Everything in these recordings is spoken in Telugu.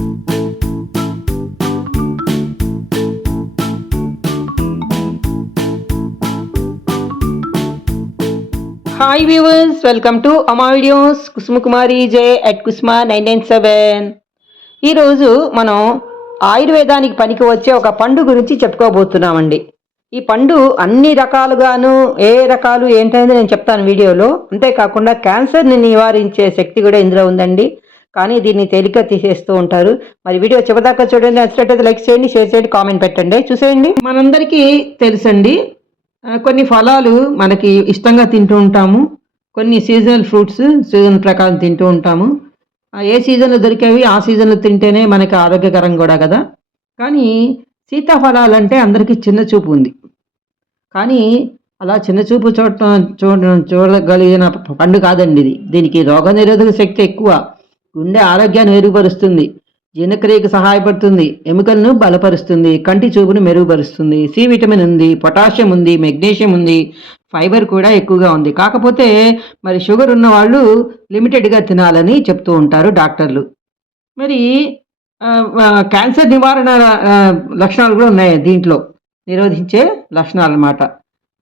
Hi viewers, welcome to Amma videos. Kusumakumari J at Kusma 997. ఈరోజు మనం ఆయుర్వేదానికి పనికి వచ్చే ఒక పండు గురించి చెప్పుకోబోతున్నామండి. ఈ పండు అన్ని రకాలుగాను ఏ రకాలు ఏంటనేది నేను చెప్తాను వీడియోలో. అంతేకాకుండా క్యాన్సర్ని నివారించే శక్తి కూడా ఇందులో ఉందండి. కానీ దీన్ని తేలిక తీసేస్తూ ఉంటారు. మరి వీడియో చివరిదాకా చూడండి. నచ్చినట్లయితే లైక్ చేయండి, షేర్ చేయండి, కామెంట్ పెట్టండి, చూసేయండి. మనందరికీ తెలుసండి, కొన్ని ఫలాలు మనకి ఇష్టంగా తింటూ ఉంటాము. కొన్ని సీజనల్ ఫ్రూట్స్ సీజన్ ప్రకారం తింటూ ఉంటాము. ఏ సీజన్లో దొరికేవి ఆ సీజన్లో తింటేనే మనకి ఆరోగ్యకరం కూడా కదా. కానీ సీతాఫలాలంటే అందరికీ చిన్న చూపు ఉంది. కానీ అలా చిన్న చూపు చూడగలిగిన పండు కాదండి ఇది. దీనికి రోగనిరోధక శక్తి ఎక్కువ, గుండె ఆరోగ్యాన్ని మెరుగుపరుస్తుంది, జీర్ణక్రియకు సహాయపడుతుంది, ఎముకలను బలపరుస్తుంది, కంటి చూపును మెరుగుపరుస్తుంది, సి విటమిన్ ఉంది, పొటాషియం ఉంది, మెగ్నీషియం ఉంది, ఫైబర్ కూడా ఎక్కువగా ఉంది. కాకపోతే మరి షుగర్ ఉన్న వాళ్ళు లిమిటెడ్గా తినాలని చెప్తూ ఉంటారు డాక్టర్లు. మరి క్యాన్సర్ నివారణ లక్షణాలు కూడా ఉన్నాయి దీంట్లో, నిరోధించే లక్షణాలు అన్నమాట.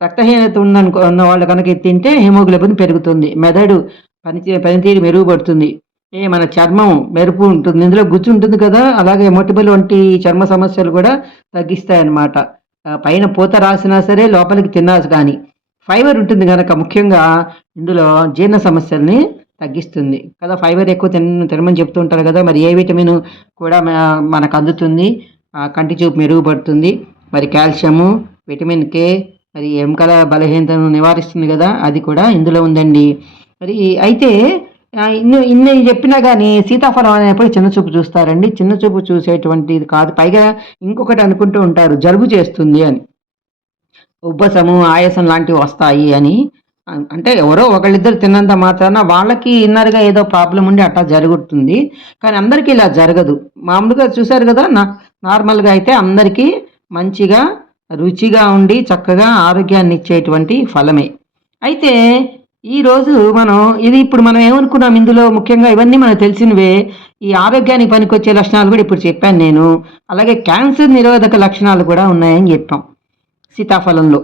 రక్తహీనత ఉన్న వాళ్ళు కనుక తింటే హిమోగ్లోబిన్ పెరుగుతుంది, మెదడు పనితీరు మెరుగుపడుతుంది, మన చర్మం మెరుపు ఉంటుంది, ఇందులో గుజ్జు ఉంటుంది కదా, అలాగే మొటిమలు వంటి చర్మ సమస్యలు కూడా తగ్గిస్తాయన్నమాట. పైన పూత రాసినా సరే లోపలికి తిన్నాసు కానీ ఫైబర్ ఉంటుంది కనుక ముఖ్యంగా ఇందులో జీర్ణ సమస్యల్ని తగ్గిస్తుంది కదా. ఫైబర్ ఎక్కువ తినమని చెప్తూ ఉంటారు కదా. మరి ఏ విటమిన్ కూడా మనకు అందుతుంది, కంటి చూపు మెరుగుపడుతుంది, మరి కాల్షియము, విటమిన్ కే, మరి ఎముకల బలహీనతను నివారిస్తుంది కదా, అది కూడా ఇందులో ఉందండి. మరి అయితే ఇన్ని చెప్పినా కానీ సీతాఫలం అనేప్పుడు చిన్న చూపు చూస్తారండి. చిన్న చూపు చూసేటువంటిది కాదు. పైగా ఇంకొకటి అనుకుంటూ ఉంటారు, జలుబు చేస్తుంది అని, ఉబ్బసము, ఆయాసం లాంటివి వస్తాయి అని. అంటే ఎవరో ఒకళ్ళిద్దరు తిన్నంత మాత్రాన వాళ్ళకి ఇన్నర్గా ఏదో ప్రాబ్లం ఉండి అట్లా జరుగుతుంది. కానీ అందరికీ ఇలా జరగదు. మామూలుగా చూశారు కదా, నార్మల్గా అయితే అందరికీ మంచిగా రుచిగా ఉండి చక్కగా ఆరోగ్యాన్ని ఇచ్చేటువంటి ఫలమే. అయితే ఈరోజు ఇప్పుడు మనం ఏమనుకున్నాం, ఇందులో ముఖ్యంగా ఇవన్నీ మనకు తెలిసినవే. ఈ ఆరోగ్యానికి పనికొచ్చే లక్షణాలు కూడా ఇప్పుడు చెప్పాను నేను. అలాగే క్యాన్సర్ నిరోధక లక్షణాలు కూడా ఉన్నాయని చెప్పాం సీతాఫలంలో.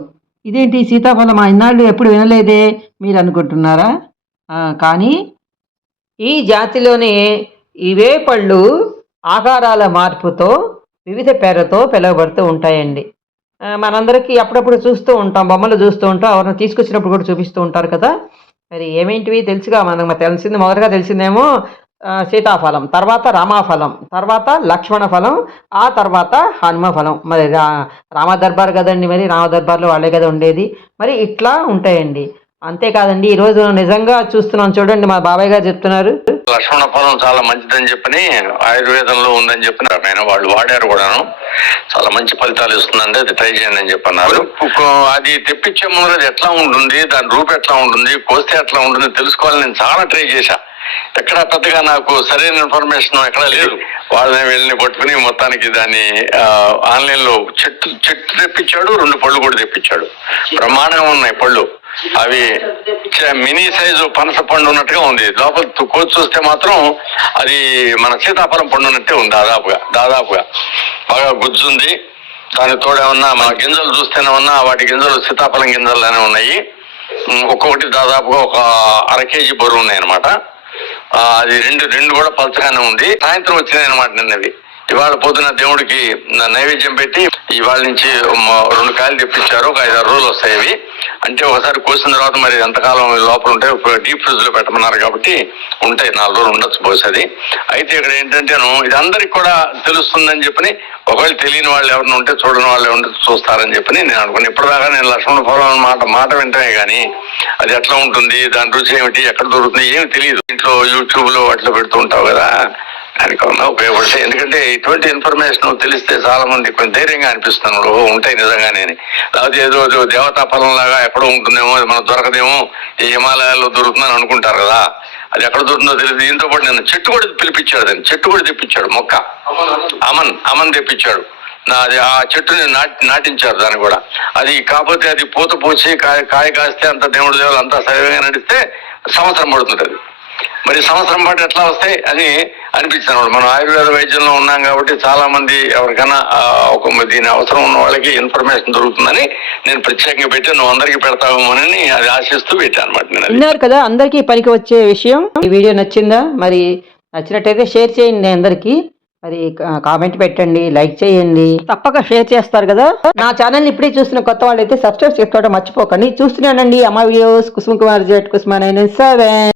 ఇదేంటి సీతాఫలం ఇన్నాళ్ళు ఎప్పుడు వినలేదే మీరు అనుకుంటున్నారా? కానీ ఈ జాతిలోనే ఇవే పళ్ళు ఆకారాల మార్పుతో వివిధ పేర్లతో పిలువబడుతూ ఉంటాయండి. మనందరికీ అప్పుడప్పుడు చూస్తూ ఉంటాం, బొమ్మలు చూస్తూ ఉంటాం, ఎవరైనా తీసుకొచ్చినప్పుడు కూడా చూపిస్తూ ఉంటారు కదా. మరి ఏమేంటివి తెలుసుగా, మనకు తెలిసింది మొదటగా తెలిసిందేమో సీతాఫలం, తర్వాత రామాఫలం, తర్వాత లక్ష్మణ ఫలం, ఆ తర్వాత హనుమ ఫలం. మరి రామ దర్బార్ కదండి, మరి రామ దర్బార్లో వాళ్ళే కదా ఉండేది. మరి ఇట్లా ఉంటాయండి. అంతేకాదండి, ఈరోజు నిజంగా చూస్తున్నాం చూడండి, మా బాబాయ్ గారు చెప్తున్నారు లక్ష్మణ ఫలం చాలా మంచిదని చెప్పని ఆయుర్వేదంలో ఉందని చెప్పిన ఆయన వాళ్ళు వాడారు కూడాను. చాలా మంచి ఫలితాలు ఇస్తుందండి, అది ట్రై చేయండి అని చెప్పన్నారు. అది తెప్పించే ముందు అది ఎట్లా ఉంటుంది, దాని రూపు ఎట్లా ఉంటుంది, కోస్తే ఎట్లా ఉంటుంది తెలుసుకోవాలని నేను చాలా ట్రై చేశా. ఎక్కడ పెద్దగా నాకు సరైన ఇన్ఫర్మేషన్ ఎక్కడా లేదు. వాళ్ళని వీళ్ళని పట్టుకుని మొత్తానికి దాన్ని ఆన్లైన్ లో చెట్టు తెప్పించాడు, 2 పళ్ళు కూడా తెప్పించాడు. బ్రహ్మాండంగా ఉన్నాయి పళ్ళు. అవి మినీ సైజు పనస పండు ఉన్నట్టుగా ఉంది. లోపల కోసి చూస్తే మాత్రం అది మన సీతాఫలం పండు ఉన్నట్టే ఉంది. దాదాపుగా బాగా గుజ్జుంది. దాని తోడేమన్నా మన గింజలు చూస్తేనేమన్నా వాటి గింజలు సీతాఫలం గింజల్లోనే ఉన్నాయి. ఒక్కొక్కటి దాదాపుగా ఒక 1/2 kg బరువు ఉన్నాయి అనమాట. అది రెండు కూడా పలచగానే ఉంది. సాయంత్రం వచ్చినాయి అనమాట నిన్నవి. ఇవాళ పొద్దున దేవుడికి నైవేద్యం పెట్టి ఇవాళ నుంచి 2 కాయలు తెప్పించారు. ఒక 5-6 రోజులు వస్తాయి అవి. అంటే ఒకసారి కోసిన తర్వాత మరి ఎంతకాలం లోపల ఉంటాయి, డీప్ ఫ్రిడ్జ్ లో పెట్టమన్నారు కాబట్టి ఉంటాయి, 4 రోజులు ఉండొచ్చు పోసేది. అయితే ఇక్కడ ఏంటంటేను ఇది అందరికి కూడా తెలుస్తుందని చెప్పని, ఒకవేళ తెలియని వాళ్ళు ఎవరైనా ఉంటే, చూడని వాళ్ళు ఉంటే చూస్తారని చెప్పని నేను అనుకున్నాను. ఇప్పటిదాకా నేను లక్ష్మణ ఫలం మాట వింటానే కానీ అది ఎట్లా ఉంటుంది, దాని రుచి ఏమిటి, ఎక్కడ దొరుకుతుంది ఏమి తెలియదు. ఇంట్లో యూట్యూబ్ లో వాటిలో పెడుతూ ఉంటావు కదా, దానికన్నా ఉపయోగపడతాయి. ఎందుకంటే ఇటువంటి ఇన్ఫర్మేషన్ తెలిస్తే చాలా మంది కొంచెం ధైర్యంగా అనిపిస్తున్నారు, ఉంటాయి నిజంగానే. లేకపోతే ఏదో దేవతా ఫలం లాగా ఎక్కడో ఉంటుందేమో, మనకు దొరకదేమో, ఈ హిమాలయాల్లో దొరుకుతుందని అనుకుంటారు కదా. అది ఎక్కడ దొరుకుతుందో తెలియదు. దీంతో పాటు నేను చెట్టు కూడా పిలిపించాడు, దాన్ని చెట్టు కూడా తెప్పించాడు, మొక్క అమన్ తెప్పించాడు. ఆ చెట్టుని నాటించారు దాన్ని కూడా. అది కాకపోతే అది పూత పూసి కాయ కాస్తే అంత దేవుడి దేవులు అంతా సరిగా నడిస్తే సంవత్సరం పడుతుంటది. మరి సంవత్సరం పాటు ఎట్లా వస్తాయి అని అనిపించినప్పుడు మనం ఆయుర్వేద వైద్యంలో ఉన్నాం కాబట్టి చాలా మంది ఎవరికైనా దీని అవసరం ఉన్న వాళ్ళకి ఇన్ఫర్మేషన్ దొరుకుతుందని నేను ప్రత్యేకంగా పెట్టి నువ్వు అందరికీ పెడతావేమోనని అది ఆశిస్తూ పెట్టాను అనమాట. నేను విన్నారు కదా, అందరికీ పనికి వచ్చే విషయం. ఈ వీడియో నచ్చిందా? మరి నచ్చినట్టయితే షేర్ చేయండి అందరికీ. మరి కామెంట్ పెట్టండి, లైక్ చేయండి, తప్పక షేర్ చేస్తారు కదా. నా ఛానల్ ఇప్పుడే చూసిన కొత్త వాళ్ళు అయితే సబ్స్క్రైబ్ చేసుకోవడం మర్చిపోకండి. చూస్తున్నానండి అమ్మ వీడియోస్, కుసుమ కుమారి జె@kusma997.